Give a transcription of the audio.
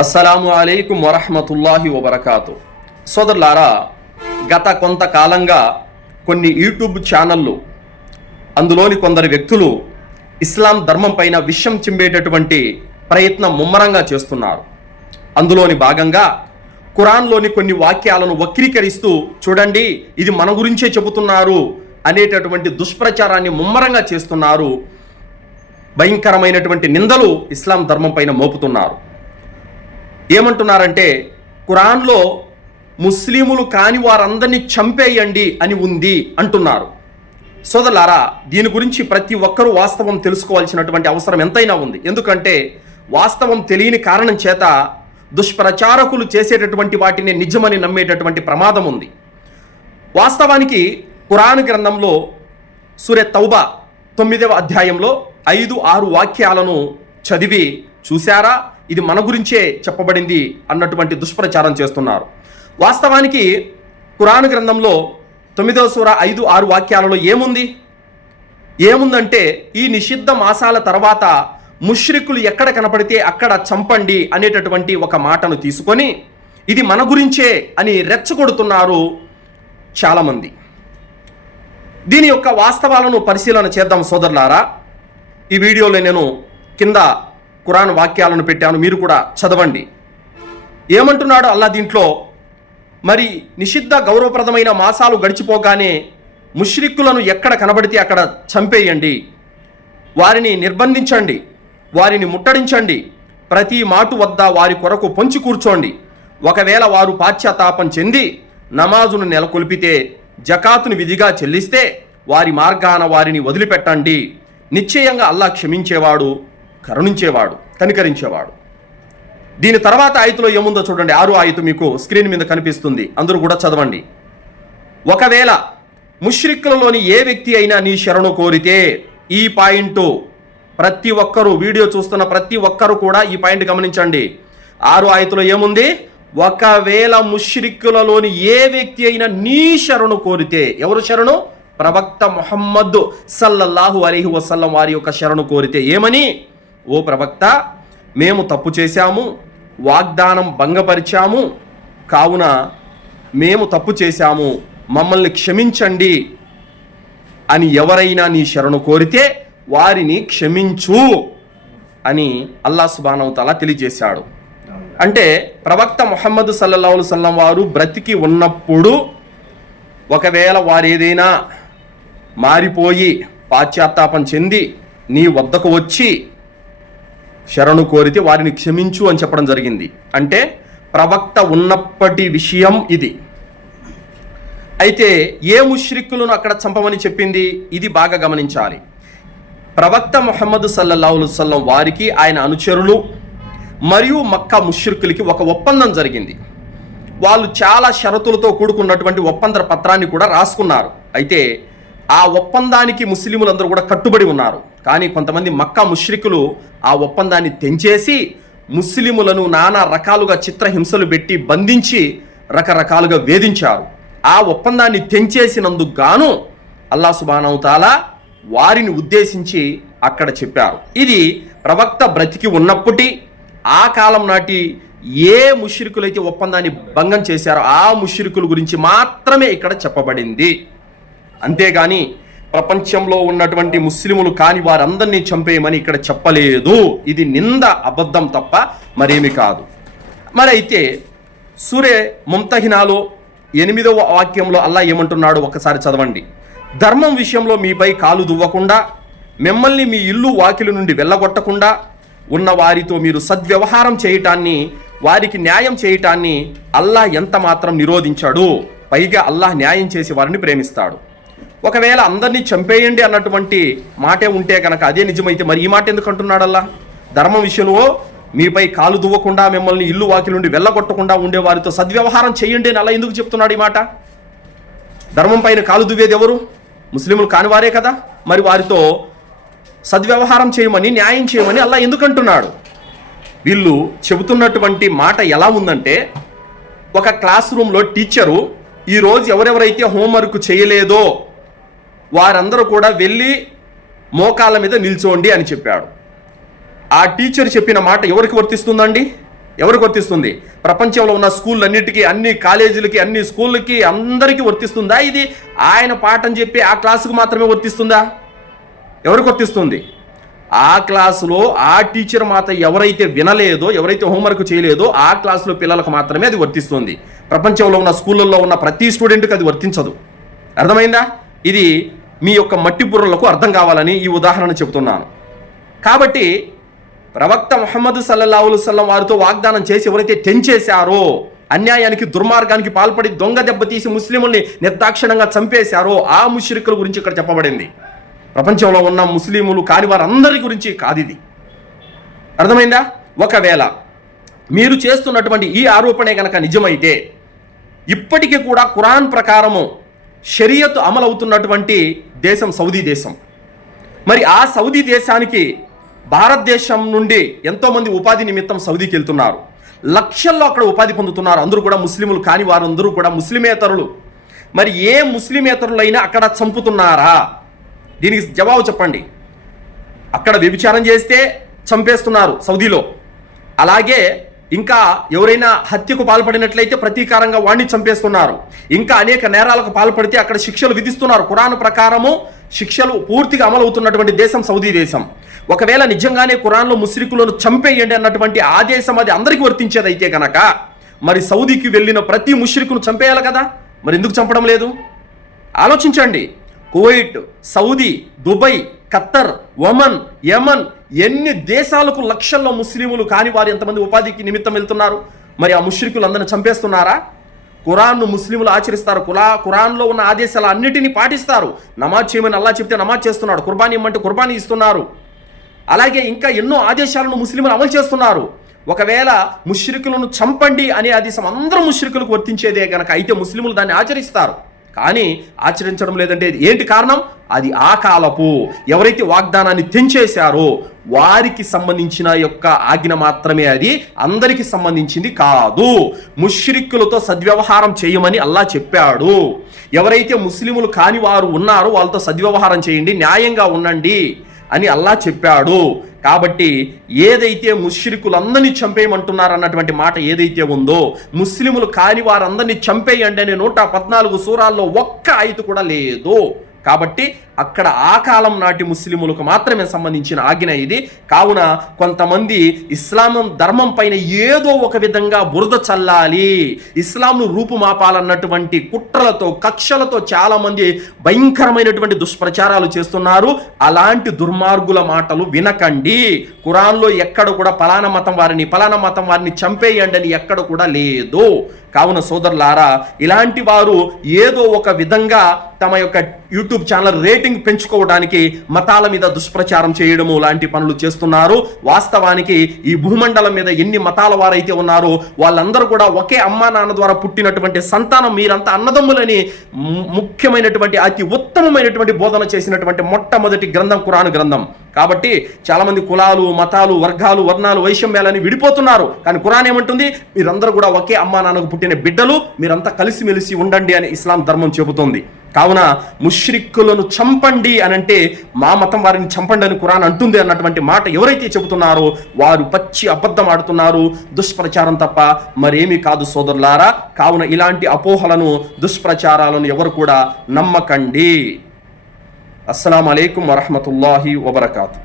అస్సలాము అలైకుం వరహ్మతుల్లాహి వబరకాతు. సోదరులారా, గత కొంతకాలంగా కొన్ని యూట్యూబ్ ఛానళ్ళు, అందులోని కొందరు వ్యక్తులు ఇస్లాం ధర్మం పైన విషం చిమ్మేటటువంటి ప్రయత్నం ముమ్మరంగా చేస్తున్నారు. అందులోని భాగంగా ఖురాన్లోని కొన్ని వాక్యాలను వక్రీకరిస్తూ, చూడండి ఇది మన గురించే చెబుతున్నారు అనేటటువంటి దుష్ప్రచారాన్ని ముమ్మరంగా చేస్తున్నారు. భయంకరమైనటువంటి నిందలు ఇస్లాం ధర్మం పైన మోపుతున్నారు. ఏమంటున్నారంటే, ఖురాన్లో ముస్లిములు కాని వారందరినీ చంపేయండి అని ఉంది అంటున్నారు. సోదరులారా, దీని గురించి ప్రతి ఒక్కరూ వాస్తవం తెలుసుకోవాల్సినటువంటి అవసరం ఎంతైనా ఉంది. ఎందుకంటే వాస్తవం తెలియని కారణం చేత దుష్ప్రచారకులు చేసేటటువంటి వాటిని నిజమని నమ్మేటటువంటి ప్రమాదం ఉంది. వాస్తవానికి ఖురాన్ గ్రంథంలో సూర తౌబా 9వ అధ్యాయంలో 5-6 వాక్యాలను చదివి చూశారా, ఇది మన గురించే చెప్పబడింది అన్నటువంటి దుష్ప్రచారం చేస్తున్నారు. వాస్తవానికి ఖురాన్ గ్రంథంలో 9వ సూర 5-6 వాక్యాలలో ఏముందంటే, ఈ నిషిద్ధ మాసాల తర్వాత ముష్రికులు ఎక్కడ కనపడితే అక్కడ చంపండి అనేటటువంటి ఒక మాటను తీసుకొని ఇది మన గురించే అని రెచ్చగొడుతున్నారు చాలామంది. దీని యొక్క వాస్తవాలను పరిశీలన చేద్దాం సోదరులారా. ఈ వీడియోలో నేను కింద ఖురాన్ వాక్యాలను పెట్టాను, మీరు కూడా చదవండి. ఏమంటున్నాడు అల్లా దీంట్లో, మరి నిషిద్ధ గౌరవప్రదమైన మాసాలు గడిచిపోగానే ముష్రిక్కులను ఎక్కడ కనబడితే అక్కడ చంపేయండి, వారిని నిర్బంధించండి, వారిని ముట్టడించండి, ప్రతి మాటు వద్ద వారి కొరకు పొంచి కూర్చోండి. ఒకవేళ వారు పాశ్చాత్తాపం చెంది నమాజును నెలకొల్పితే, జకాతును విధిగా చెల్లిస్తే వారి మార్గాన వారిని వదిలిపెట్టండి. నిశ్చయంగా అల్లా క్షమించేవాడు, కరుణించేవాడు, కనికరించేవాడు. దీని తర్వాత ఆయతులో ఏముందో చూడండి. 6వ ఆయతు మీకు స్క్రీన్ మీద కనిపిస్తుంది, అందరూ కూడా చదవండి. ఒకవేళ ముష్రిక్కులలోని ఏ వ్యక్తి అయినా నీ శరణు కోరితే, ఈ పాయింట్ ప్రతి ఒక్కరూ, వీడియో చూస్తున్న ప్రతి ఒక్కరూ కూడా ఈ పాయింట్ గమనించండి. 6వ ఆయతులో ఏముంది? ఒకవేళ ముష్రిక్కులలోని ఏ వ్యక్తి అయినా నీ శరణు కోరితే, ఎవరు శరణు? ప్రవక్త ముహమ్మద్ సల్లల్లాహు అలైహి వసల్లం వారి యొక్క శరణు కోరితే ఏమని? ఓ ప్రవక్త, మేము తప్పు చేశాము, వాగ్దానం భంగపరిచాము, కావున మేము తప్పు చేశాము, మమ్మల్ని క్షమించండి అని ఎవరైనా నీ శరణు కోరితే వారిని క్షమించు అని అల్లాహ్ సుబ్హానహు వ తఆలా తెలియజేశాడు. అంటే ప్రవక్త ముహమ్మద్ సల్లల్లాహు అలైహి వసల్లం వారు బ్రతికి ఉన్నప్పుడు ఒకవేళ వారు ఏదైనా మారిపోయి పాశ్చాత్తాపం చెంది నీ వద్దకు వచ్చి శరణు కోరితే వారిని క్షమించు అని చెప్పడం జరిగింది. అంటే ప్రవక్త ఉన్నప్పటి విషయం ఇది. అయితే ఏ ముష్రిక్కులను అక్కడ చంపమని చెప్పింది? ఇది బాగా గమనించాలి. ప్రవక్త ముహమ్మద్ సల్లల్లాహు అలైహి వసల్లం వారికి, ఆయన అనుచరులు మరియు మక్కా ముష్రిక్కులకి ఒక ఒప్పందం జరిగింది. వాళ్ళు చాలా షరతులతో కూడుకున్నటువంటి ఒప్పంద పత్రాన్ని కూడా రాసుకున్నారు. అయితే ఆ ఒప్పందానికి ముస్లిములందరూ కూడా కట్టుబడి ఉన్నారు. కానీ కొంతమంది మక్కా ముష్రికులు ఆ ఒప్పందాన్ని తెంచేసి ముస్లిములను నానా రకాలుగా చిత్రహింసలు పెట్టి బంధించి రకరకాలుగా వేధించారు. ఆ ఒప్పందాన్ని తెంచేసినందుకు గాను అల్లాహ్ సుబ్హానహు వ తఆలా వారిని ఉద్దేశించి అక్కడ చెప్పారు. ఇది ప్రవక్త బ్రతికి ఉన్నప్పటి ఆ కాలం నాటి ఏ ముష్రికులైతే ఒప్పందాన్ని భంగం చేశారో ఆ ముష్రికుల గురించి మాత్రమే ఇక్కడ చెప్పబడింది. అంతేగాని ప్రపంచంలో ఉన్నటువంటి ముస్లిములు కాని వారందరినీ చంపేయమని ఇక్కడ చెప్పలేదు. ఇది నింద, అబద్ధం తప్ప మరేమి కాదు. మరి అయితే సూరే ముంతహినాలో 8వ వాక్యంలో అల్లా ఏమంటున్నాడు ఒకసారి చదవండి. ధర్మం విషయంలో మీపై కాలు దువ్వకుండా, మిమ్మల్ని మీ ఇల్లు వాకిలి నుండి వెళ్ళగొట్టకుండా ఉన్న వారితో మీరు సద్వ్యవహారం చేయటాన్ని, వారికి న్యాయం చేయటాన్ని అల్లాహ్ ఎంత మాత్రం నిరోధించాడు. పైగా అల్లాహ్ న్యాయం చేసి వారిని ప్రేమిస్తాడు. ఒకవేళ అందరినీ చంపేయండి అన్నటువంటి మాటే ఉంటే కనుక అదే నిజమైతే మరి ఈ మాట ఎందుకు అంటున్నాడు అల్లాహ్? ధర్మం విషయంలో మీపై కాలు దువ్వకుండా, మిమ్మల్ని ఇల్లు వాకిలి నుండి వెళ్ళగొట్టకుండా ఉండే వారితో సద్వ్యవహారం చేయండి అని అల్లాహ్ ఎందుకు చెప్తున్నాడు ఈ మాట? ధర్మం పైన కాలు దువ్వేది ఎవరు? ముస్లిములు కానివారే కదా. మరి వారితో సద్వ్యవహారం చేయమని, న్యాయం చేయమని అల్లాహ్ ఎందుకు అంటున్నాడు? వీళ్ళు చెబుతున్నటువంటి మాట ఎలా ఉందంటే, ఒక క్లాస్ రూమ్లో టీచరు ఈరోజు ఎవరెవరైతే హోంవర్క్ చేయలేదో వారందరూ కూడా వెళ్ళి మోకాళ్ళ మీద నిల్చోండి అని చెప్పాడు. ఆ టీచర్ చెప్పిన మాట ఎవరికి వర్తిస్తుందండి? ఎవరికి వర్తిస్తుంది? ప్రపంచంలో ఉన్న స్కూళ్ళన్నిటికీ, అన్ని కాలేజీలకి, అన్ని స్కూళ్ళకి, అందరికీ వర్తిస్తుందా ఇది? ఆయన పాఠం చెప్పి ఆ క్లాసుకు మాత్రమే వర్తిస్తుందా? ఎవరికి వర్తిస్తుంది? ఆ క్లాసులో ఆ టీచర్ మాత్రం ఎవరైతే వినలేదో, ఎవరైతే హోంవర్క్ చేయలేదో ఆ క్లాసులో పిల్లలకు మాత్రమే అది వర్తిస్తుంది. ప్రపంచంలో ఉన్న స్కూళ్ళల్లో ఉన్న ప్రతి స్టూడెంట్కి అది వర్తించదు. అర్థమైందా? ఇది మీ యొక్క మట్టి బుర్రలకు అర్థం కావాలని ఈ ఉదాహరణ చెబుతున్నాను. కాబట్టి ప్రవక్త ముహమ్మద్ సల్లల్లాహు అలైహి వసల్లం వారితో వాగ్దానం చేసి ఎవరైతే తెంచేశారో, అన్యాయానికి దుర్మార్గానికి పాల్పడి దొంగ దెబ్బతీసి ముస్లింల్ని నిర్దాక్షిణంగా చంపేశారో ఆ ముష్రికుల గురించి ఇక్కడ చెప్పబడింది. ప్రపంచంలో ఉన్న ముస్లింలు కాని వారందరి గురించి కాదు ఇది. అర్థమైందా? ఒకవేళ మీరు చేస్తున్నటువంటి ఈ ఆరోపణే కనుక నిజమైతే, ఇప్పటికీ కూడా ఖురాన్ ప్రకారము షరియత్ అమలవుతున్నటువంటి దేశం సౌదీ దేశం. మరి ఆ సౌదీ దేశానికి భారతదేశం నుండి ఎంతోమంది ఉపాధి నిమిత్తం సౌదీకి వెళ్తున్నారు. లక్షల్లో అక్కడ ఉపాధి పొందుతున్నారు. అందరూ కూడా ముస్లింలు కాని వారందరూ కూడా ముస్లిమేతరులు. మరి ఏ ముస్లిమేతరులైనా అక్కడ చంపుతున్నారా? దీనికి జవాబు చెప్పండి. అక్కడ వ్యభిచారం చేస్తే చంపేస్తున్నారు సౌదీలో. అలాగే ఇంకా ఎవరైనా హత్యకు పాల్పడినట్లయితే ప్రతీకారంగా వాడిని చంపేస్తున్నారు. ఇంకా అనేక నేరాలకు పాల్పడితే అక్కడ శిక్షలు విధిస్తున్నారు. ఖురాన్ ప్రకారము శిక్షలు పూర్తిగా అమలవుతున్నటువంటి దేశం సౌదీ దేశం. ఒకవేళ నిజంగానే ఖురాన్లో ముష్రికులను చంపేయండి అన్నటువంటి ఆదేశం అది అందరికీ వర్తించేదైతే కనుక మరి సౌదీకి వెళ్ళిన ప్రతి ముష్రికును చంపేయాలి కదా. మరి ఎందుకు చంపడం లేదు? ఆలోచించండి. Kuwait, Saudi, Dubai, Qatar, Oman, Yemen, ఎన్ని దేశాలకు లక్షల్లో ముస్లింలు కాని వారు ఎంతమంది ఉపాధికి నిమిత్తం వెళ్తున్నారు? మరి ఆ ముష్రికులు అందరిని చంపేస్తున్నారా? ఖురాన్ను ముస్లింలు ఆచరిస్తారు. ఖురాన్లో ఉన్న ఆదేశాలు అన్నిటినీ పాటిస్తారు. నమాజ్ చేయమని అల్లాహ్ చెప్తే నమాజ్ చేస్తున్నాడు. కుర్బానీ ఇమ్మంటే కుర్బానీ ఇస్తున్నారు. అలాగే ఇంకా ఎన్నో ఆదేశాలను ముస్లింలు అమలు చేస్తున్నారు. ఒకవేళ ముష్రికులను చంపండి అనే ఆదేశం అందరూ ముష్రికులకు వర్తించేదే కనుక అయితే ముస్లింలు దాన్ని ఆచరిస్తారు. కానీ ఆచరించడం లేదంటే ఏంటి కారణం? అది ఆ కాలపు ఎవరైతే వాగ్దానాన్ని తెంచేశారో వారికి సంబంధించిన యొక్క ఆజ్ఞ మాత్రమే, అది అందరికి సంబంధించింది కాదు. ముష్రిక్కులతో సద్వ్యవహారం చేయమని అల్లాహ్ చెప్పాడు. ఎవరైతే ముస్లిములు కాని వారు ఉన్నారో వాళ్ళతో సద్వ్యవహారం చేయండి, న్యాయంగా ఉండండి అని అల్లాహ్ చెప్పాడు. కాబట్టి ఏదైతే ముష్రికులందరినీ చంపేయమంటున్నారు అన్నటువంటి మాట ఏదైతే ఉందో, ముస్లిములు కాని వారందరినీ చంపేయండి అనే 114 సూరాల్లో ఒక్క ఆయతు కూడా లేదు. కాబట్టి అక్కడ ఆ కాలం నాటి ముస్లిములకు మాత్రమే సంబంధించిన ఆజ్ఞ ఇది. కావున కొంతమంది ఇస్లాం ధర్మం పైన ఏదో ఒక విధంగా బురద చల్లాలి, ఇస్లాంను రూపుమాపాలన్నటువంటి కుట్రలతో, కక్షలతో చాలామంది భయంకరమైనటువంటి దుష్ప్రచారాలు చేస్తున్నారు. అలాంటి దుర్మార్గుల మాటలు వినకండి. ఖురాన్లో ఎక్కడ కూడా పలానా మతం వారిని చంపేయండి అని ఎక్కడ కూడా లేదు. కావున సోదరులారా, ఇలాంటి వారు ఏదో ఒక విధంగా తమ యొక్క యూట్యూబ్ ఛానల్ రేటింగ్ పెంచుకోవడానికి మతాల మీద దుష్ప్రచారం చేయడము లాంటి పనులు చేస్తున్నారు. వాస్తవానికి ఈ భూమండలం మీద ఎన్ని మతాల వారైతే ఉన్నారో వాళ్ళందరూ కూడా ఒకే అమ్మా నాన్న ద్వారా పుట్టినటువంటి సంతానం. మీరంతా అన్నదమ్ములని ముఖ్యమైనటువంటి అతి ఉత్తమమైనటువంటి బోధన చేసినటువంటి మొట్టమొదటి గ్రంథం ఖురాన్ గ్రంథం. కాబట్టి చాలామంది కులాలు, మతాలు, వర్గాలు, వర్ణాలు, వైషమ్యాలని విడిపోతున్నారు. కానీ ఖురాన్ ఏమంటుంది? మీరందరూ కూడా ఒకే అమ్మా నాన్నకు పుట్టిన బిడ్డలు, మీరంతా కలిసిమెలిసి ఉండండి అని ఇస్లాం ధర్మం చెబుతుంది. కావున ముష్రిక్కులను చంపండి అని అంటే మా మతం వారిని చంపండి అని ఖురాన్ అంటుంది అన్నటువంటి మాట ఎవరైతే చెబుతున్నారో వారు పచ్చి అబద్ధం ఆడుతున్నారు, దుష్ప్రచారం తప్ప మరేమీ కాదు సోదరులారా. కావున ఇలాంటి అపోహలను, దుష్ప్రచారాలను ఎవరు కూడా నమ్మకండి. అస్సలాము అలైకుం వరహ్మతుల్లాహి వబరకాతు.